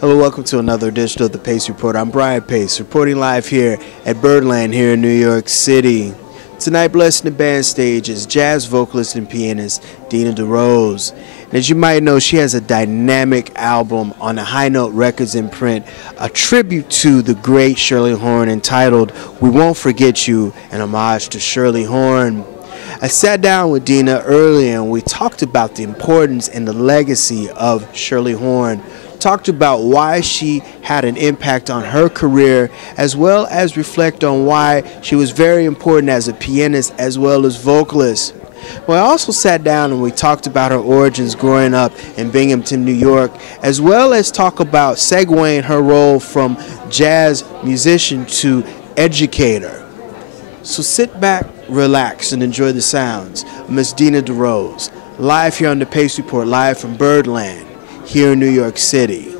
Hello, welcome to another edition of the Pace Report. I'm Brian Pace, reporting live here at Birdland here in New York City. Tonight, blessing the band stage is jazz vocalist and pianist Dena DeRose. And as you might know, she has a dynamic album on the High Note Records imprint, a tribute to the great Shirley Horn entitled We Won't Forget You, an homage to Shirley Horn. I sat down with Dena earlier and we talked about the importance and the legacy of Shirley Horn, talked about why she had an impact on her career, as well as reflect on why she was very important as a pianist as well as vocalist. Well, I also sat down and we talked about her origins growing up in Binghamton, New York, as well as talk about segueing her role from jazz musician to educator. So sit back, relax, and enjoy the sounds of Miss Dena DeRose, live here on the Pace Report, live from Birdland here in New York City.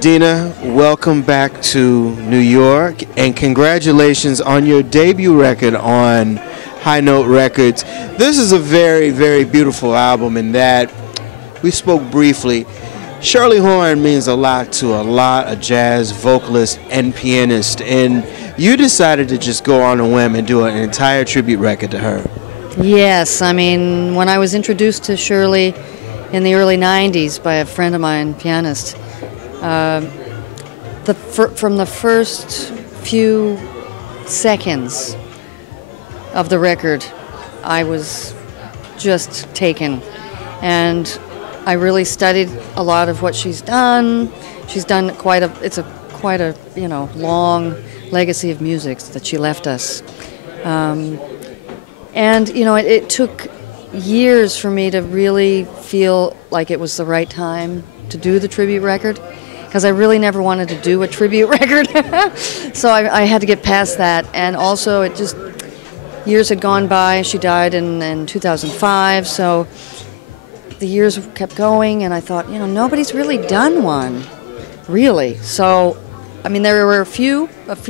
Dena, welcome back to New York, and congratulations on your debut record on High Note Records. This is a very, very beautiful album in that we spoke briefly. Shirley Horn means a lot to a lot of jazz vocalists and pianists, and you decided to just go on a whim and do an entire tribute record to her. Yes, I mean, when I was introduced to Shirley in the early 90s by a friend of mine, pianist, from the first few seconds of the record, I was just taken. And I really studied a lot of what she's done. She's done quite a long legacy of music that she left us. And it took years for me to really feel like it was the right time to do the tribute record, because I really never wanted to do a tribute record. So I had to get past that. And also years had gone by. She died in 2005, so the years kept going, and I thought, nobody's really done one, really. So, I mean, there were a few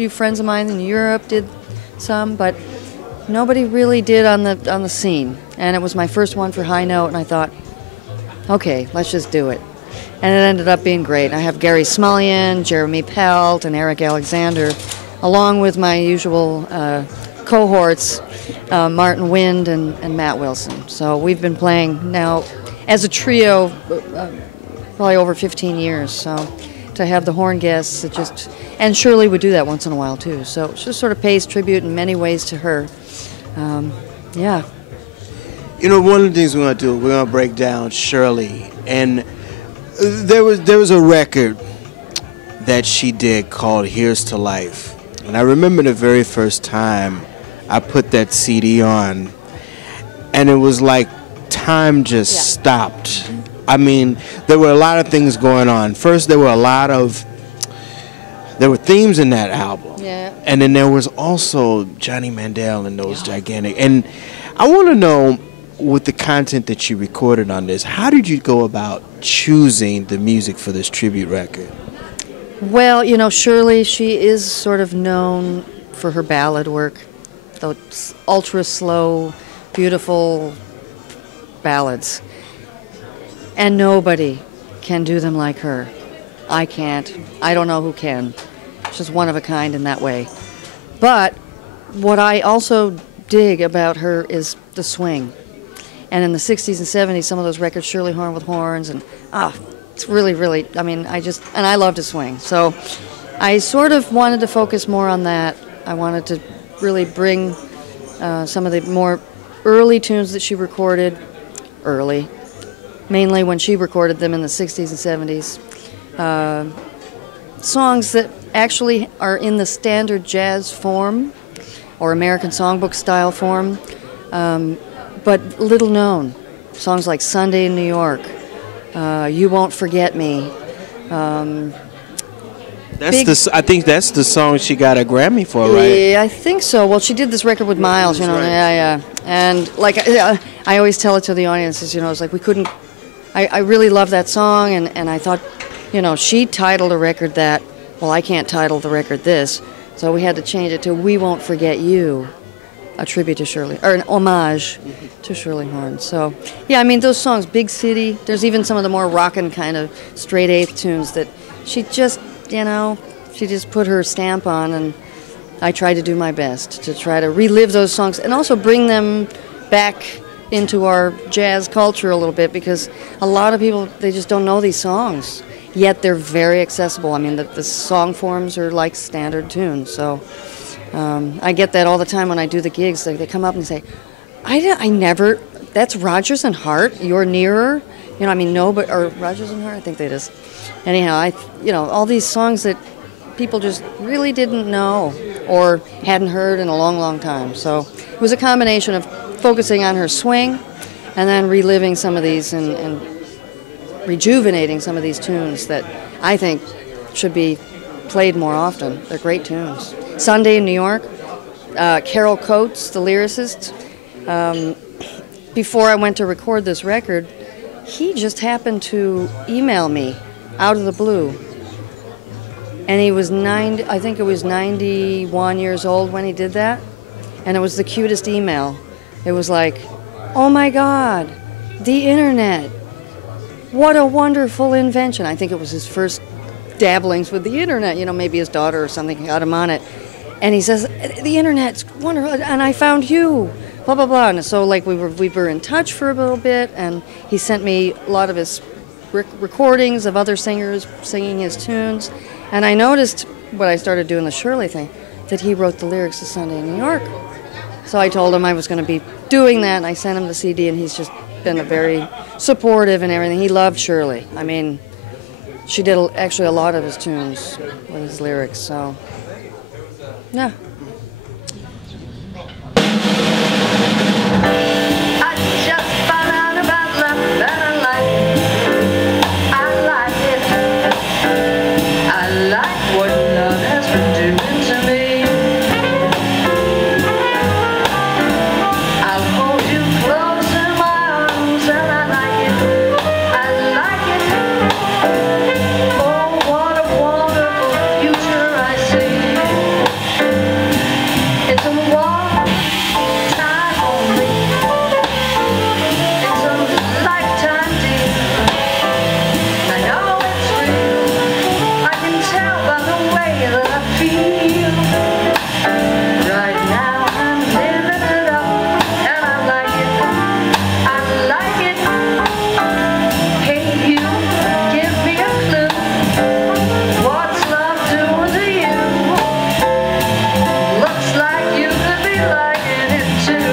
friends of mine in Europe did some, but nobody really did on the scene. And it was my first one for High Note, and I thought, okay, let's just do it. And it ended up being great. I have Gary Smulyan, Jeremy Pelt, and Eric Alexander, along with my usual cohorts, Martin Wind and Matt Wilson. So we've been playing now as a trio probably over 15 years. So to have the horn guests, and Shirley would do that once in a while too. So it just sort of pays tribute in many ways to her. Yeah. One of the things we're going to do, we're going to break down Shirley. And there was a record that she did called Here's to Life. And I remember the very first time I put that CD on, and it was like time just stopped. I mean, there were a lot of things going on. First, there were themes in that album. Yeah. And then there was also Johnny Mandel and those gigantic. And I want to know, with the content that you recorded on this, how did you go about choosing the music for this tribute record? Well, Shirley, she is sort of known for her ballad work, those ultra slow, beautiful ballads. And nobody can do them like her. I can't. I don't know who can. She's one of a kind in that way. But what I also dig about her is the swing. And in the 60s and 70s, some of those records, Shirley Horn with Horns, and it's really, really, and I love to swing. So I sort of wanted to focus more on that. I wanted to really bring some of the more early tunes that she recorded mainly when she recorded them in the 60s and 70s. Songs that actually are in the standard jazz form or American songbook style form, but little known. Songs like Sunday in New York, You Won't Forget Me. I think that's the song she got a Grammy for, right? Yeah, I think so. Well, she did this record with Miles, Right. Yeah. And like I always tell it to the audiences, it's like we couldn't. I really love that song, and I thought, she titled a record that. Well, I can't title the record this, so we had to change it to We Won't Forget You, a tribute to Shirley, or an homage to Shirley Horn. So, yeah, those songs, Big City, there's even some of the more rockin' kind of straight eighth tunes that she just, she just put her stamp on, and I tried to do my best to try to relive those songs and also bring them back into our jazz culture a little bit, because a lot of people, they just don't know these songs. Yet they're very accessible. The song forms are like standard tunes. So I get that all the time when I do the gigs. They come up and say, I never, that's Rodgers and Hart, You're Nearer. No, but, or Rodgers and Hart, I think that is. Anyhow, all these songs that people just really didn't know or hadn't heard in a long, long time. So it was a combination of focusing on her swing and then reliving some of these and rejuvenating some of these tunes that I think should be played more often. They're great tunes. Sunday in New York, Carol Coates, the lyricist, before I went to record this record, he just happened to email me out of the blue. And he was 91 years old when he did that. And it was the cutest email. It was like, oh my God, the internet. What a wonderful invention. I think it was his first dabblings with the internet. Maybe his daughter or something got him on it. And he says, the internet's wonderful, and I found you, blah, blah, blah. And so, we were in touch for a little bit, and he sent me a lot of his recordings of other singers singing his tunes. And I noticed, when I started doing the Shirley thing, that he wrote the lyrics to Sunday in New York. So I told him I was going to be doing that, and I sent him the CD, and he's just been a very supportive and everything. He loved Shirley. I mean, she did actually a lot of his tunes with his lyrics, so yeah. I just found out about love that I like. I like it. I like what love has been doing to me. I'll hold you close in my arms and I like it. I like it. Oh, what a wonderful future I see. It's a one time only. It's a lifetime deal. I know it's real. I can tell by the way that I feel. Right now I'm living it up, and I like it. I like it. Hey, you, give me a clue. What's love doing to you? Looks like you could be liking it too.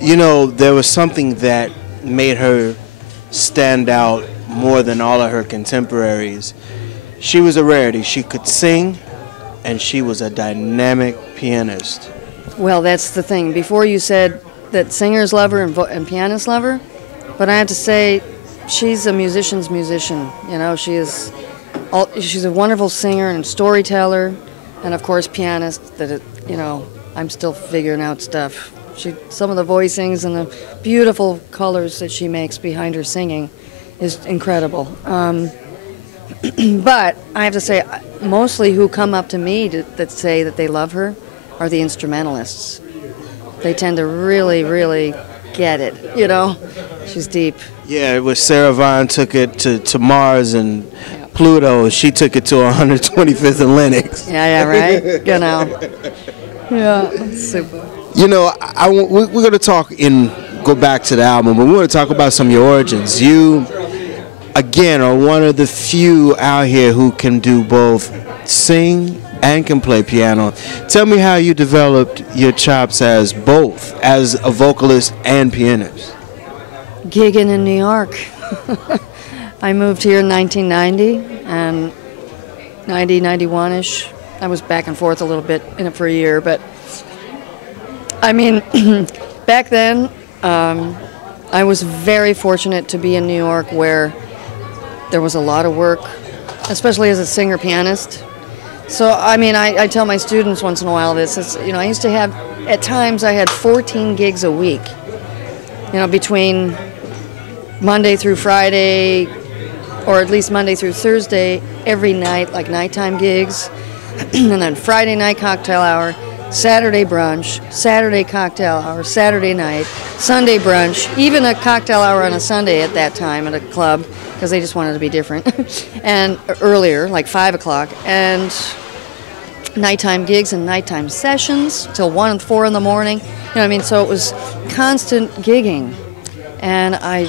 You know, there was something that made her stand out more than all of her contemporaries. She was a rarity. She could sing, and she was a dynamic pianist. Well, that's the thing. Before you said that singers love her and pianists love her, but I have to say she's a musician's musician. You know, she's a wonderful singer and storyteller, and of course pianist. I'm still figuring out stuff. Some of the voicings and the beautiful colors that she makes behind her singing is incredible. But I have to say, mostly who come up to me that say that they love her are the instrumentalists. They tend to really, really get it, you know? She's deep. Yeah, it was Sarah Vaughan took it to Mars, and Pluto, she took it to 125th and Lennox. Yeah, right? You know. Yeah, that's super. You know, we're going to go back to the album, but we're going to talk about some of your origins. You, again, are one of the few out here who can do both sing and can play piano. Tell me how you developed your chops as both, as a vocalist and pianist. gigging in New York. I moved here in 1990, and 91-ish. I was back and forth a little bit in it for a year, but I mean, back then, I was very fortunate to be in New York where there was a lot of work, especially as a singer-pianist. So, I mean, I tell my students once in a while this, I used to have, at times I had 14 gigs a week, between Monday through Friday, or at least Monday through Thursday, every night, like nighttime gigs, and then Friday night cocktail hour, Saturday brunch, Saturday cocktail hour, Saturday night, Sunday brunch, even a cocktail hour on a Sunday at that time at a club, because they just wanted to be different, and earlier, like 5 o'clock, and nighttime gigs and nighttime sessions till 1 and 4 in the morning. So it was constant gigging, and I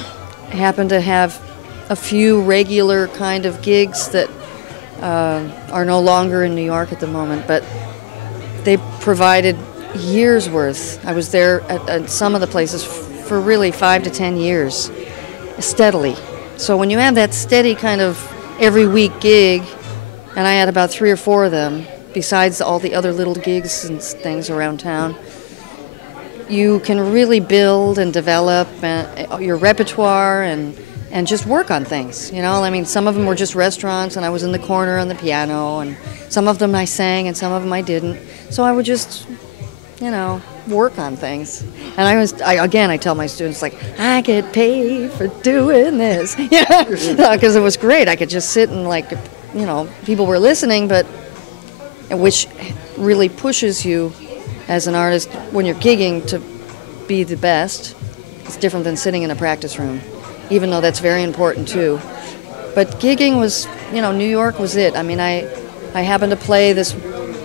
happened to have a few regular kind of gigs that are no longer in New York at the moment, but they provided years worth. I was there at some of the places for really 5 to 10 years, steadily. So when you have that steady kind of every week gig, and I had about 3 or 4 of them, besides all the other little gigs and things around town, you can really build and develop your repertoire and just work on things, some of them were just restaurants, and I was in the corner on the piano, and some of them I sang, and some of them I didn't. So I would just, work on things. And I tell my students, like, I get paid for doing this, because it was great. I could just sit and, people were listening, but which really pushes you as an artist when you're gigging to be the best. It's different than sitting in a practice room, even though that's very important too. But gigging was, New York was it. I mean, I happened to play this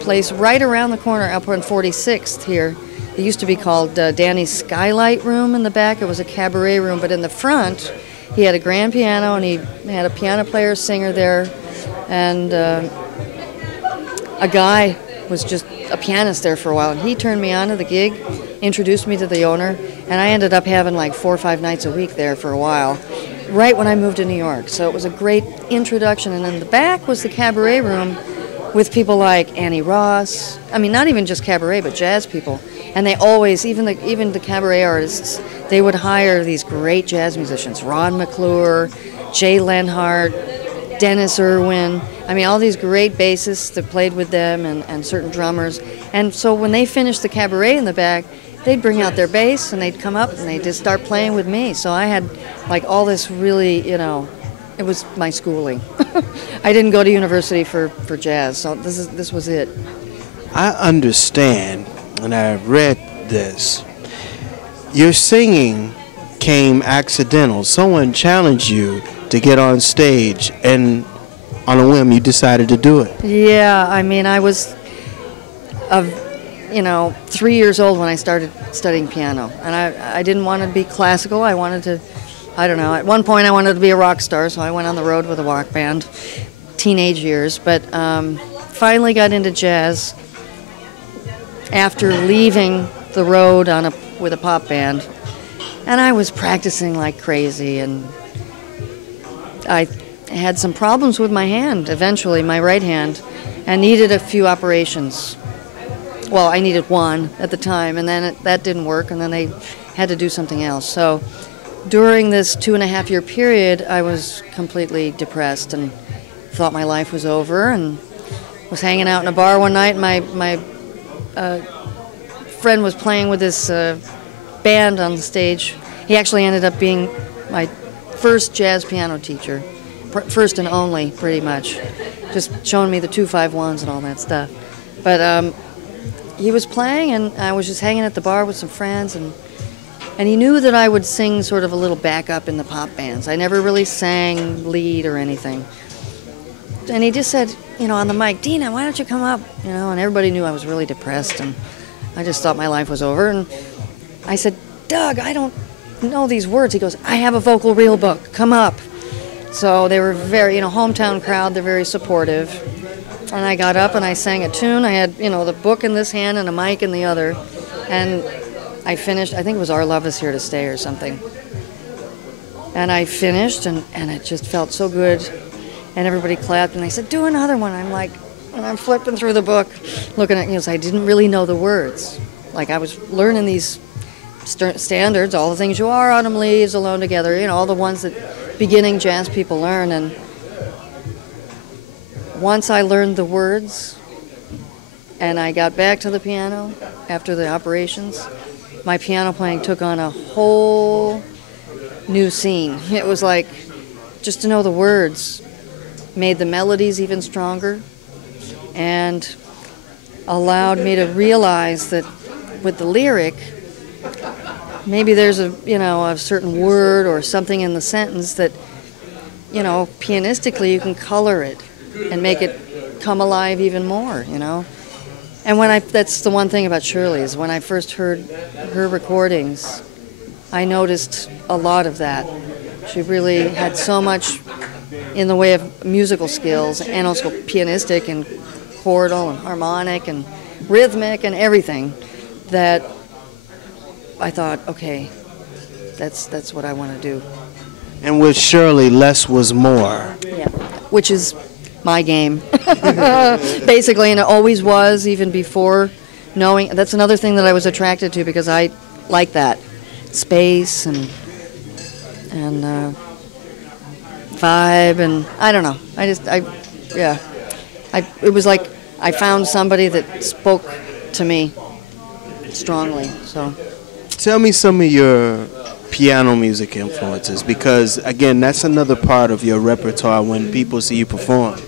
place right around the corner up on 46th here. It used to be called Danny's Skylight Room in the back. It was a cabaret room, but in the front, he had a grand piano, and he had a piano player, singer there, and a guy was just a pianist there for a while, and he turned me on to the gig, introduced me to the owner, and I ended up having like 4 or 5 nights a week there for a while, right when I moved to New York. So it was a great introduction. And in the back was the cabaret room with people like Annie Ross. I mean, not even just cabaret, but jazz people. And they always, even the cabaret artists, they would hire these great jazz musicians, Ron McClure, Jay Lenhart, Dennis Irwin. I mean, all these great bassists that played with them, and certain drummers. And so when they finished the cabaret in the back, they'd bring out their bass, and they'd come up, and they'd just start playing with me. So I had, like, all this really, it was my schooling. I didn't go to university for jazz, so this was it. I understand, and I read this. Your singing came accidental. Someone challenged you to get on stage, and on a whim you decided to do it. Yeah, I mean, I was 3 years old when I started studying piano, and I didn't want to be classical. I wanted to, at one point I wanted to be a rock star, so I went on the road with a rock band, teenage years, but finally got into jazz after leaving the road with a pop band, and I was practicing like crazy, and I had some problems with my hand, eventually, my right hand, and needed a few operations. Well, I needed one at the time, and then that didn't work, and then they had to do something else. So during this 2.5-year period, I was completely depressed and thought my life was over, and was hanging out in a bar one night, and my friend was playing with this band on the stage. He actually ended up being my first jazz piano teacher, first and only, pretty much, just showing me the 2-5-1s and all that stuff. But he was playing, and I was just hanging at the bar with some friends, and he knew that I would sing sort of a little backup in the pop bands. I never really sang lead or anything. And he just said, on the mic, Dena, why don't you come up? And everybody knew I was really depressed, and I just thought my life was over. And I said, Doug, I don't know these words. He goes, I have a vocal reel book. Come up. So they were very, hometown crowd. They're very supportive. And I got up and I sang a tune. I had, the book in this hand and a mic in the other. And I finished, I think it was Our Love Is Here to Stay or something. And I finished, and it just felt so good. And everybody clapped, and they said, do another one. I'm like, and I'm flipping through the book, looking at, so I didn't really know the words. Like, I was learning these standards, all the things you are, autumn leaves, alone together, all the ones that beginning jazz people learn. And once I learned the words, and I got back to the piano after the operations, my piano playing took on a whole new scene. It was like, just to know the words made the melodies even stronger and allowed me to realize that with the lyric, maybe there's a certain word or something in the sentence that, pianistically you can color it and make it come alive even more, And that's the one thing about Shirley, is when I first heard her recordings, I noticed a lot of that. She really had so much in the way of musical skills, and also pianistic and chordal and harmonic and rhythmic and everything, that I thought, okay, that's what I want to do. And with Shirley, less was more. Yeah, which is my game, basically, and it always was, even before knowing. That's another thing that I was attracted to, because I like that space and vibe, and I don't know. It was like I found somebody that spoke to me strongly. So, tell me some of your piano music influences, because again, that's another part of your repertoire when people see you perform.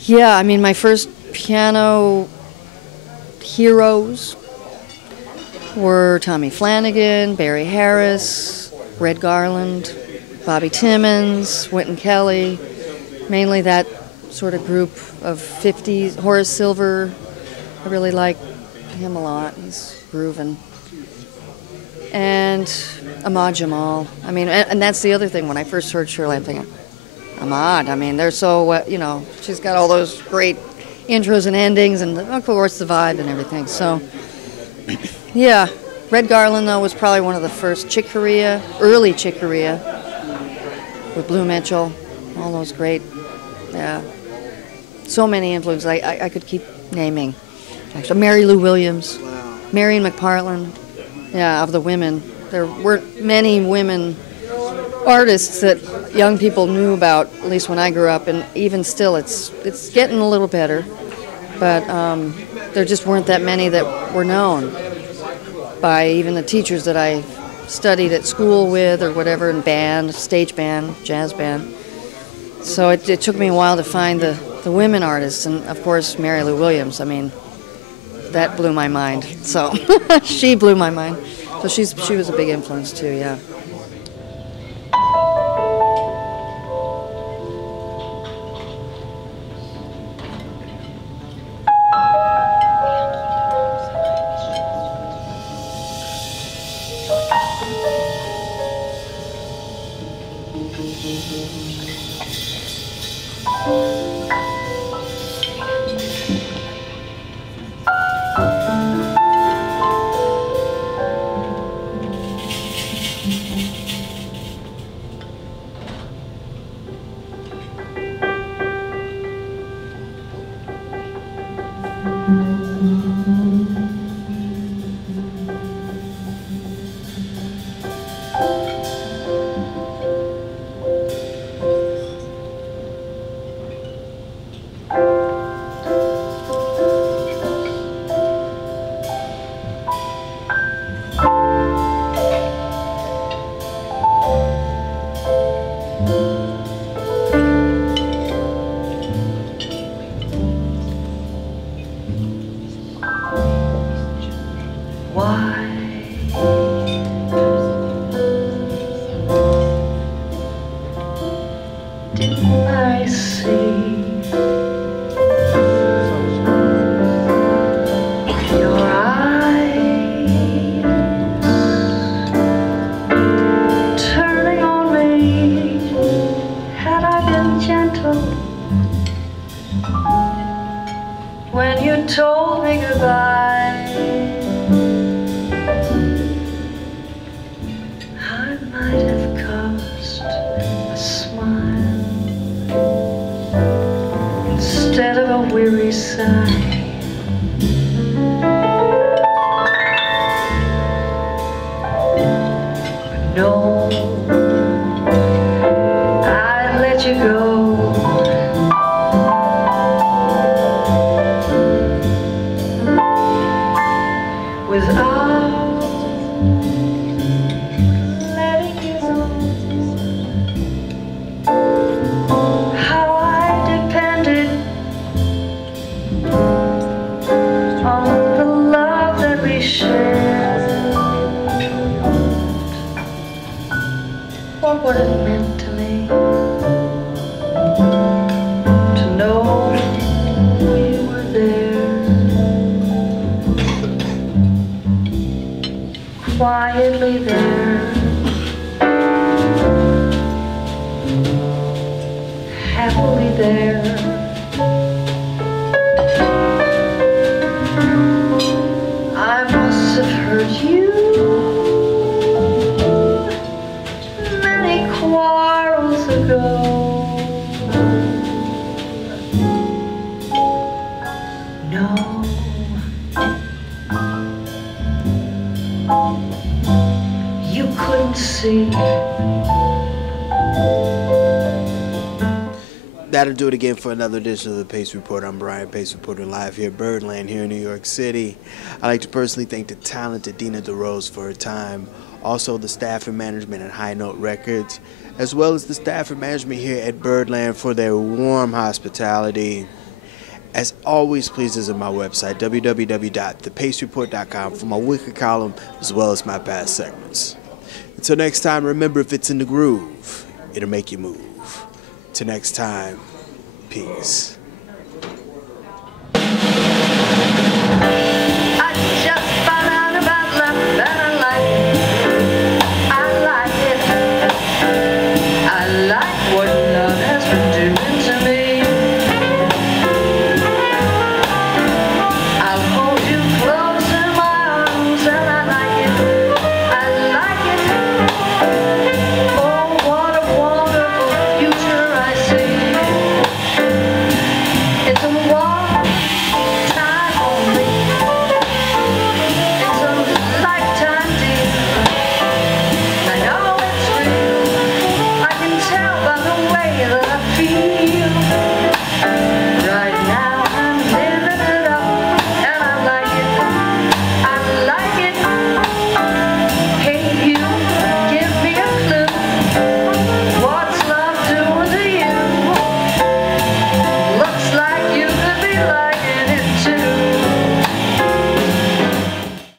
Yeah, I mean, my first piano heroes were Tommy Flanagan, Barry Harris, Red Garland, Bobby Timmons, Wynton Kelly, mainly that sort of group of 50s. Horace Silver, I really like him a lot. He's grooving. And Ahmad Jamal. I mean, and that's the other thing. When I first heard Shirley, I'm thinking, Ahmad, I mean, they're so, she's got all those great intros and endings, and of course the vibe and everything. So, yeah, Red Garland, though, was probably one of the first. Chick Corea, early Chick Corea, with Blue Mitchell, all those great, yeah. So many influences, I could keep naming. Actually, Mary Lou Williams, Wow. Marion McPartland, yeah, of the women. There weren't many women artists that young people knew about, at least when I grew up, and even still it's getting a little better, but there just weren't that many that were known by even the teachers that I studied at school with or whatever, in band, stage band, jazz band. So it took me a while to find the women artists, and of course Mary Lou Williams. I mean, that blew my mind. So she blew my mind. So she was a big influence too, yeah. When you told me goodbye, I might have caused side. No, I'd let you go. Without letting you know how I depended on the love that we shared, or what it meant to me to know you were there, quietly there, happily there. I must have hurt you many quarrels ago. No, you couldn't see. That'll do it again for another edition of the Pace Report. I'm Brian Pace, reporting live here at Birdland here in New York City. I'd like to personally thank the talented Dena DeRose for her time, also the staff and management at High Note Records, as well as the staff and management here at Birdland for their warm hospitality. As always, please visit my website, www.thepacereport.com, for my weekly column as well as my past segments. Until next time, remember, if it's in the groove, it'll make you move. Till next time, peace.